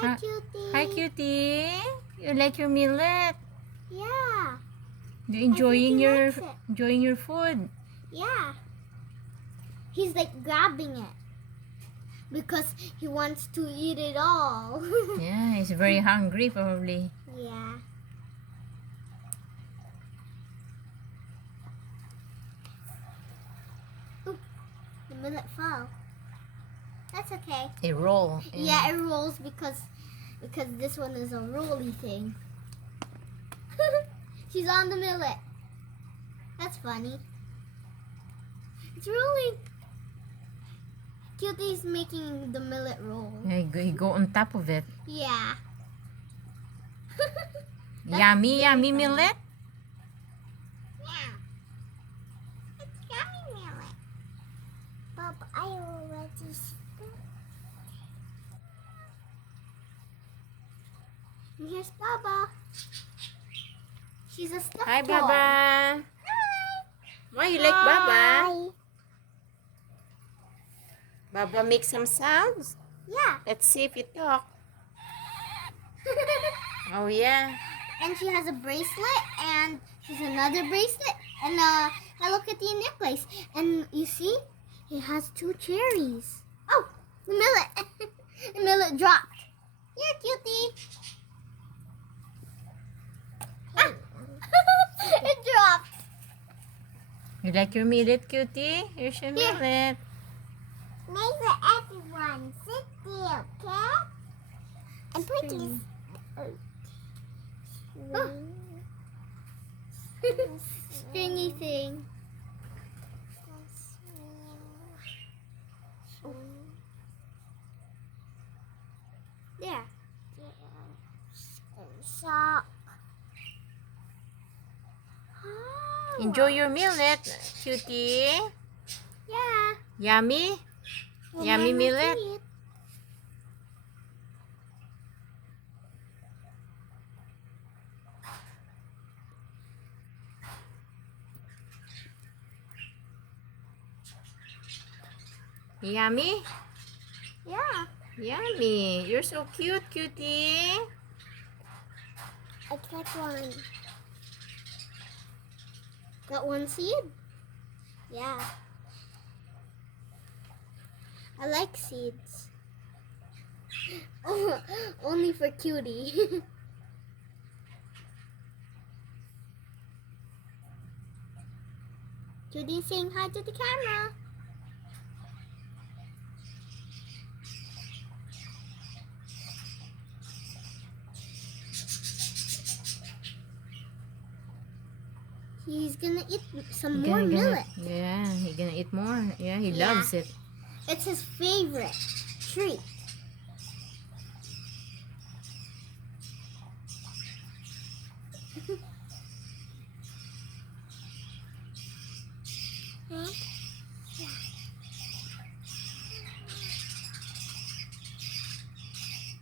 Hi, Cutie. Hi, Cutie. You like your millet? Yeah. You enjoying he your likes it. enjoying your food? Yeah. He's like grabbing it because he wants to eat it all. Yeah, he's very hungry probably. Yeah. Ooh, the millet fell. That's okay. A roll. Yeah, it rolls because this one is a rolly thing. She's on the millet. That's funny. It's rolling. Cutie's making the millet roll. Yeah, you go on top of it. Yeah. Yummy, yummy funny. millet. Yeah. It's yummy millet. Bob, I already stuck. And here's Baba. She's a stuffed Hi, toy. Baba. Hi. Why you like Baba? Hi. Baba make some sounds. Yeah. Let's see if you talk. Oh yeah. And she has a bracelet, and she's another bracelet, and a Hello Kitty necklace. And you see, it has 2 cherries. Oh, the millet. The millet dropped. Here, Cutie. Ah. It dropped. You like your millet, Cutie? Here's your Here. millet. Make for everyone. Sit there, okay? And put this. Stringy thing. There. Sock. Enjoy your millet, Cutie. Yeah. Yummy? Yummy millet? Yummy? Yeah. Yummy. You're so cute, Cutie. I got one. Got one seed? Yeah. I like seeds. Oh, only for Cutie. Cutie saying hi to the camera. He's gonna eat some more millet. Yeah, he's gonna eat more. Yeah, he Yeah. loves it. It's his favorite treat.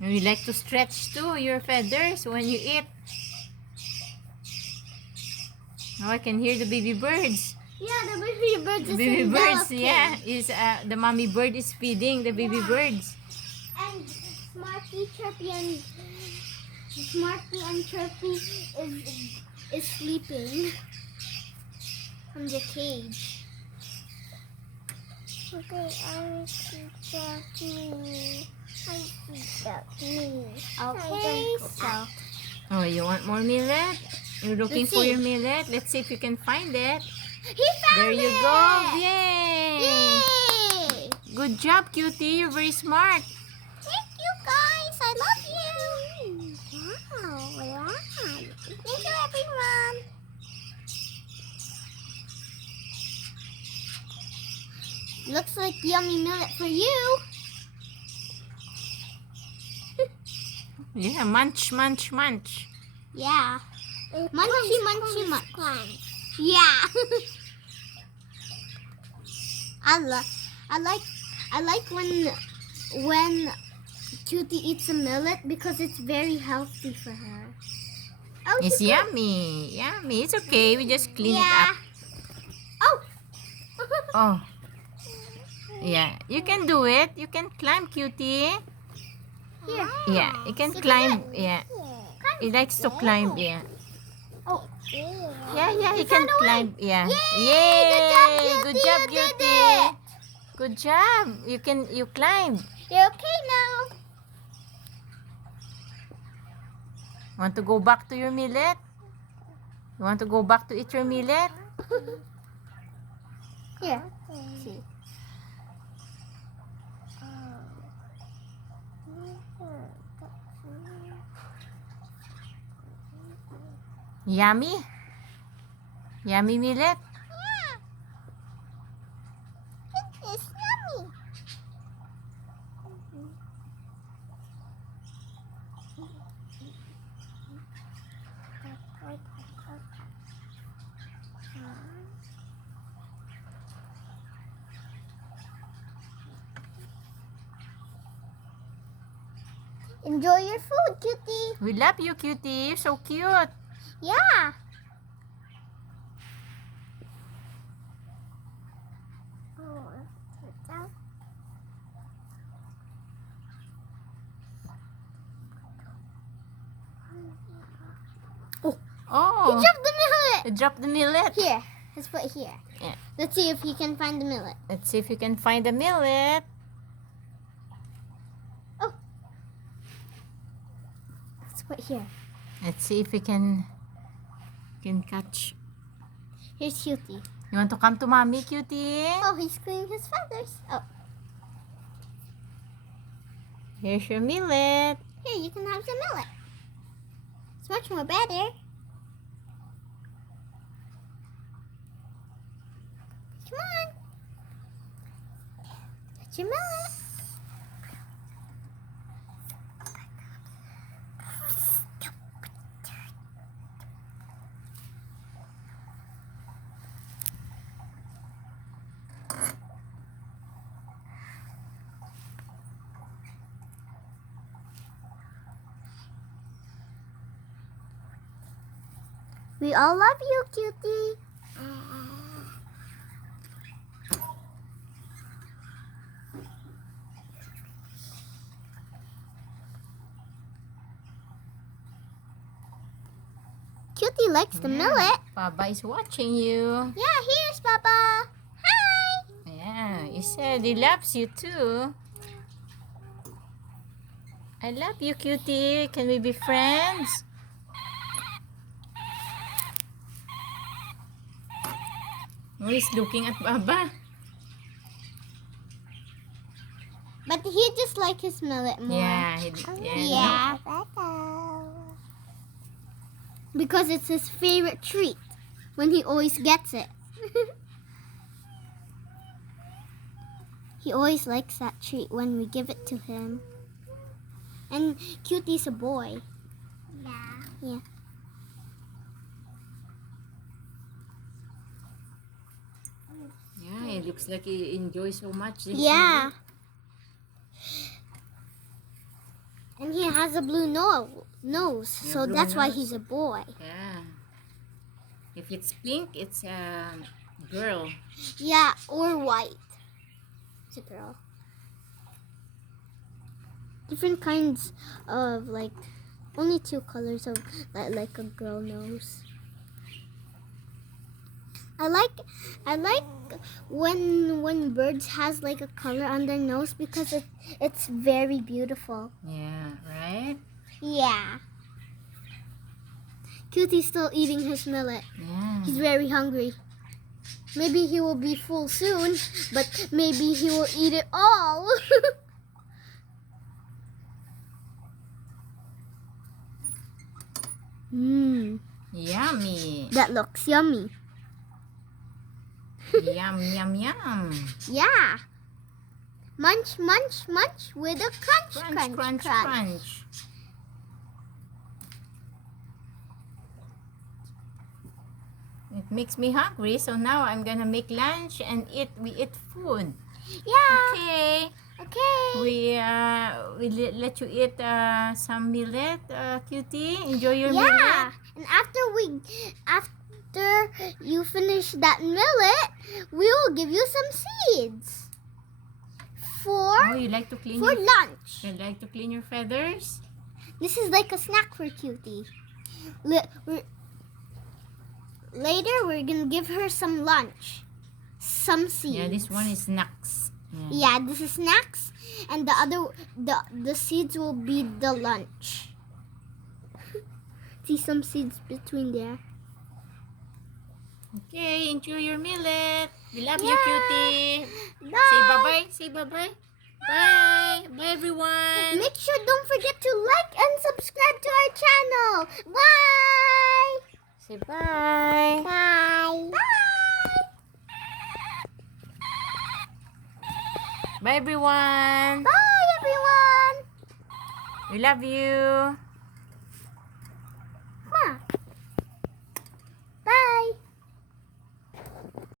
And you like to stretch too your feathers when you eat. Oh, I can hear the baby birds. Yeah, the baby birds is Baby birds, delicate. yeah. Is the mommy bird is feeding the baby Yeah. birds. And Smarty, Chirpy is sleeping from the cage. Okay, I see me. Okay, so Oh, you want more millet? You're looking Let's for see. your millet? Let's see if you can find it. he found There you it! go. Yay! Yay! Good job, Cutie. You're very smart. Thank you guys. I love you. Wow. Thank you everyone. Looks like yummy millet for you. Yeah, munch, munch, munch. Yeah. Munchy. Yeah. I like when Cutie eats a millet because it's very healthy for her. Oh, It's she got- yummy. Yummy. It's okay. We just clean it yeah. up. Oh. Oh. Yeah. You can do it. You can climb, Cutie. Here. Yeah, he can You can climb. do it. Yeah, he likes to climb. Yeah. Oh. Yeah, he He can found a way. climb. Yeah. Yay! Good job, You did Cutie. it. Good job. You climbed. You're okay now. Want to go back to your millet? You want to go back to eat your millet? Here. See. Yummy? Yummy millet? It's yummy. Enjoy your food, Cutie. We love you, Cutie. You're so cute. Yeah. Oh, He dropped the millet. you dropped the millet. Here. Let's put it here. Yeah. Let's see if he can find the millet. Let's see if you can find the millet. Oh. Let's put it here. Let's see if we can catch. Here's Cutie. You want to come to mommy, Cutie? Oh, he's cleaning his feathers. Oh. Here's your millet. Here, you can have some millet. It's much more better. Come on. Get your millet. We all love you, Cutie. Cutie likes the millet. Baba is watching you. Yeah, here's Papa. Hi. Yeah, he said he loves you too. I love you, Cutie. Can we be friends? Oh, he's looking at Baba. But he just like his millet more. Yeah, Yeah. Because it's his favorite treat when he always gets it. He always likes that treat when we give it to him. And Cutie's a boy. Yeah. Yeah, it looks like he enjoys so much. This Yeah. And he has a blue nose, Yeah, so blue that's why nose. he's a boy. Yeah. If it's pink, it's a girl. Yeah, or white. It's a girl. Different kinds of only two colors of like a girl nose. I like when birds has like a color on their nose because it's very beautiful. Yeah, right? Yeah. Cutie's still eating his millet. Yeah. He's very hungry. Maybe he will be full soon, but maybe he will eat it all. Mmm, Yummy. that looks yummy. Yum, yum, yum. Yeah. Munch, munch, munch with a crunch, Crunch, crunch, crunch. It makes me hungry, so now I'm gonna make lunch and we eat food. Yeah. Okay. Okay. We let you eat some millet, Cutie. Enjoy your Yeah. millet. And after you finish that millet, we will give you some seeds. Oh, you like to clean for your lunch. You like to clean your feathers? This is like a snack for Cutie. Later, we're gonna give her some lunch, some seeds. Yeah, this one is snacks. Yeah, this is snacks, and the seeds will be the lunch. See some seeds between there. Okay, enjoy your millet. We love you, Yeah. Cutie. Bye. Say bye-bye. Say bye-bye. Bye. Bye, everyone. Make sure don't forget to like and subscribe to our channel. Bye. Say bye. Bye. Bye, everyone. Bye, everyone. We love you.